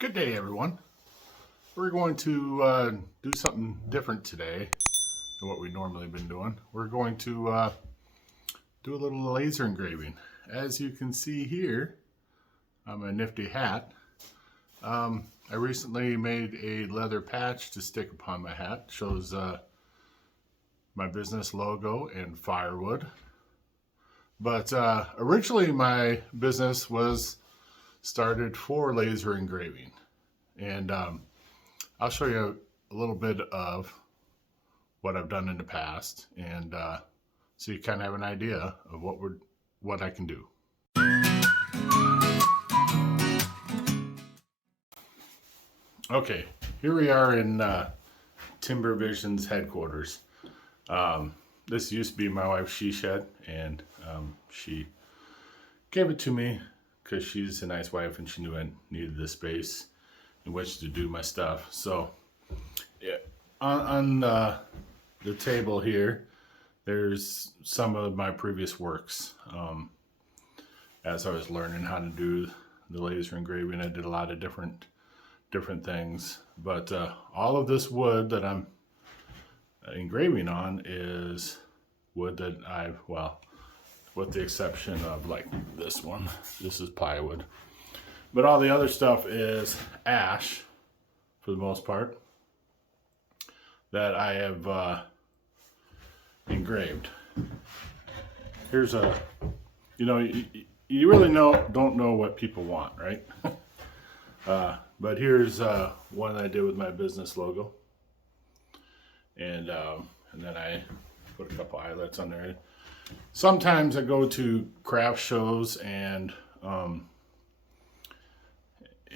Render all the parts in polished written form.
Good day, everyone. We're going to do something different today than what we've normally been doing. We're going to do a little laser engraving. As you can see here on my nifty hat, I recently made a leather patch to stick upon my hat. It shows my business logo and firewood. But originally my business was started for laser engraving, and I'll show you a little bit of what I've done in the past, and so you kind of have an idea of what I can do. Okay, here we are in Timber Vision's headquarters. This used to be my wife's she shed, and she gave it to me because she's a nice wife and she knew I needed the space in which to do my stuff. So yeah, on the table here, there's some of my previous works. As I was learning how to do the laser engraving, I did a lot of different things. But all of this wood that I'm engraving on is wood that with the exception of like this one. This is plywood. But all the other stuff is ash, for the most part, that I have engraved. Here's a, you really don't know what people want, right? But here's one I did with my business logo. And then I put a couple eyelets on there. Sometimes I go to craft shows and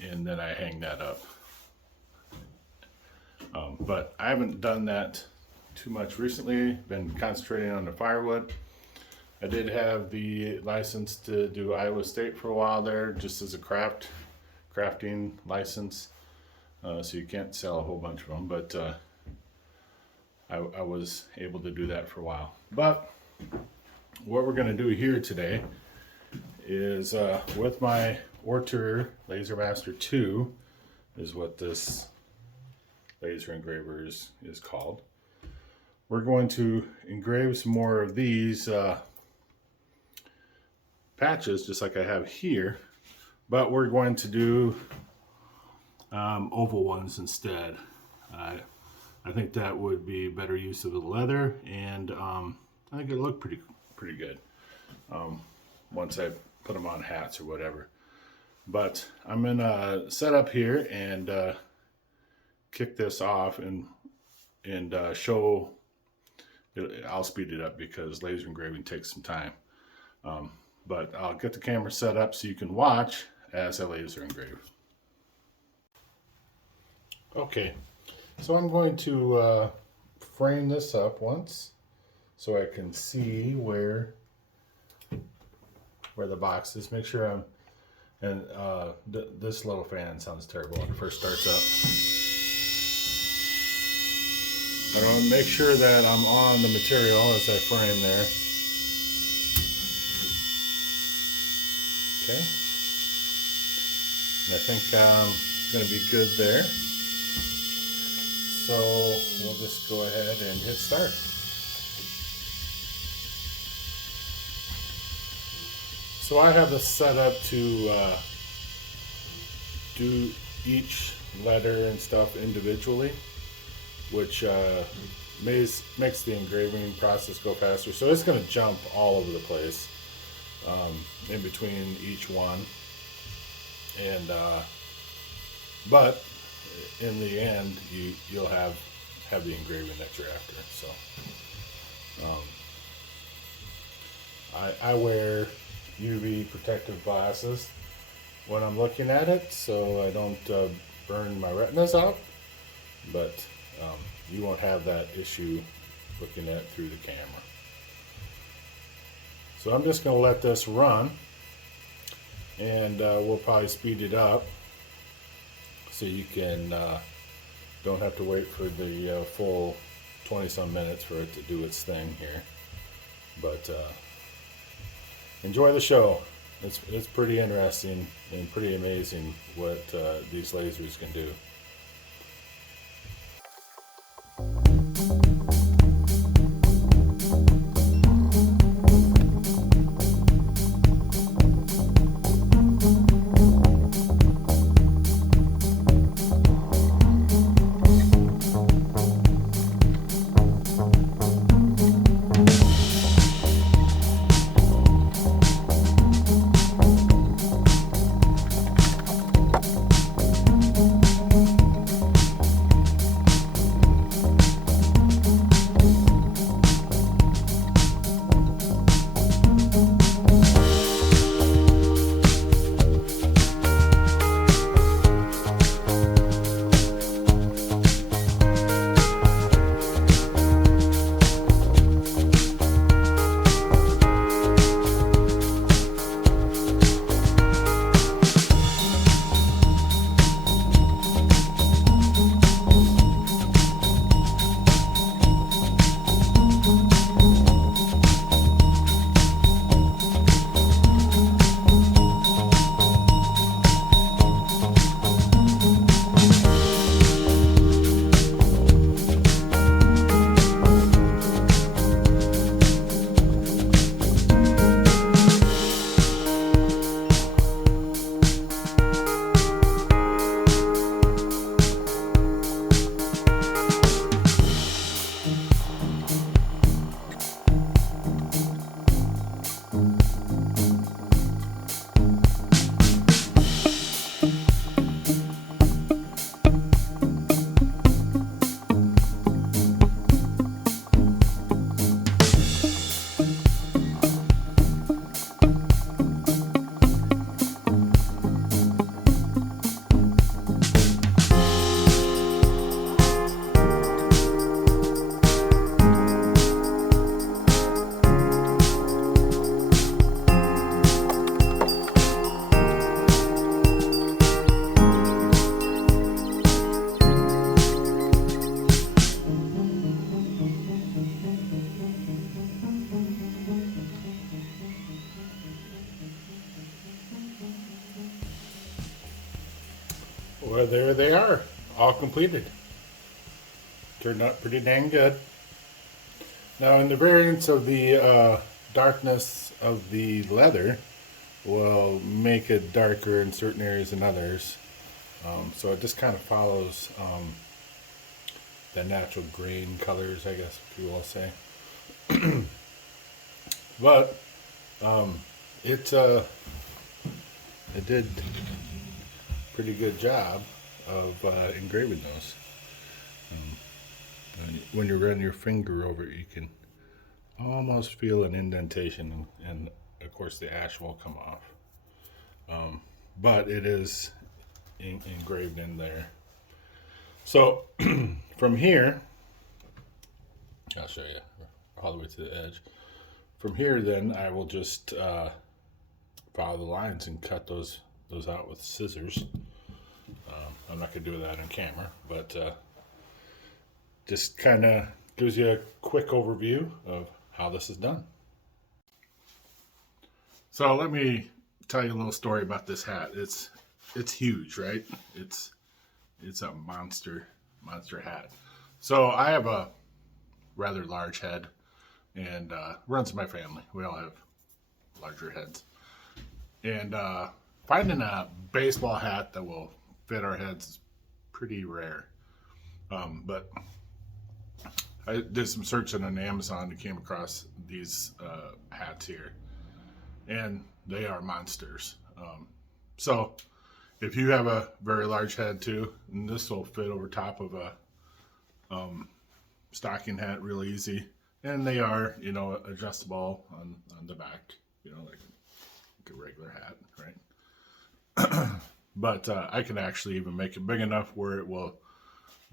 then I hang that up. But I haven't done that too much recently. Been concentrating on the firewood. I did have the license to do Iowa State for a while there, just as a crafting license. So you can't sell a whole bunch of them, but I was able to do that for a while. But what we're going to do here today is with my Ortur Laser Master 2 is what this laser engraver is called. We're going to engrave some more of these patches just like I have here, but we're going to do oval ones instead. I think that would be better use of the leather, and I think it'll look pretty good once I put them on hats or whatever. But I'm gonna set up here and kick this off and show. I'll speed it up because laser engraving takes some time. But I'll get the camera set up so you can watch as I laser engrave. Okay, so I'm going to frame this up once so I can see where the box is. Make sure I'm, and this little fan sounds terrible when it first starts up. I want to make sure that I'm on the material as I frame there. Okay, and I think I'm going to be good there. So we'll just go ahead and hit start. So I have this set up to do each letter and stuff individually, which makes the engraving process go faster. So it's going to jump all over the place in between each one, and but in the end you'll have the engraving that you're after. So I wear UV protective glasses when I'm looking at it so I don't burn my retinas out, but you won't have that issue looking at it through the camera. So I'm just going to let this run, and we'll probably speed it up so you can don't have to wait for the full 20-some minutes for it to do its thing here. But enjoy the show, It's pretty interesting and pretty amazing what these lasers can do. Well, there they are, all completed. Turned out pretty dang good. Now, in the variance of the darkness of the leather, will make it darker in certain areas than others. So it just kind of follows the natural grain colors, I guess, if you will say. But it did a pretty good job of engraving those. When you run your finger over it, you can almost feel an indentation, and of course the ash will come off. But it is engraved in there. So from here, I'll show you all the way to the edge. From here, then I will just follow the lines and cut those out with scissors. I'm not going to do that on camera, but just kind of gives you a quick overview of how this is done. So let me tell you a little story about this hat. It's huge, right? It's a monster hat. So I have a rather large head, and runs in my family. We all have larger heads. And finding a baseball hat that will fit our heads is pretty rare. But I did some searching on Amazon and came across these hats here, and they are monsters. So if you have a very large head too, and this will fit over top of a stocking hat real easy. And they are, adjustable on the back, like a regular hat, right? But I can actually even make it big enough where it will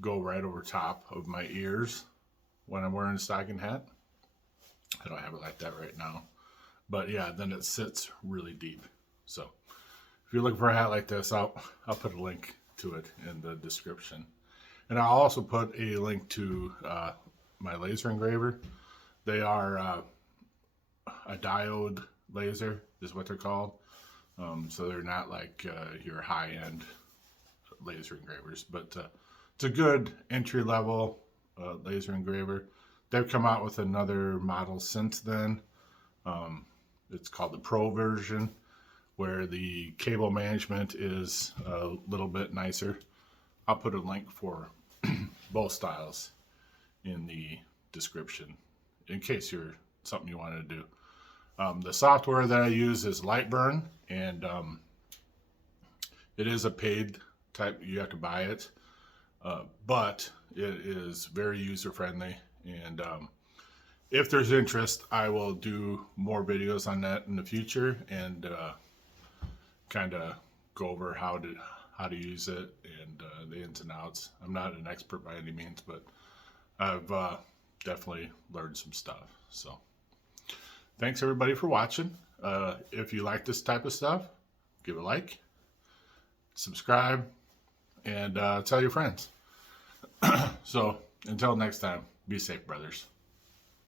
go right over top of my ears when I'm wearing a stocking hat. I don't have it like that right now. But yeah, then it sits really deep. So if you're looking for a hat like this, I'll put a link to it in the description. And I'll also put a link to my laser engraver. They are a diode laser is what they're called. So they're not like your high-end laser engravers, but it's a good entry-level laser engraver. They've come out with another model since then. It's called the Pro version, where the cable management is a little bit nicer. I'll put a link for both styles in the description in case you're something you want to do. The software that I use is Lightburn, and it is a paid type. You have to buy it, but it is very user friendly. And if there's interest, I will do more videos on that in the future and kind of go over how to use it and the ins and outs. I'm not an expert by any means, but I've definitely learned some stuff. So thanks everybody for watching. If you like this type of stuff, give a like, subscribe, and tell your friends. So until next time, be safe, brothers.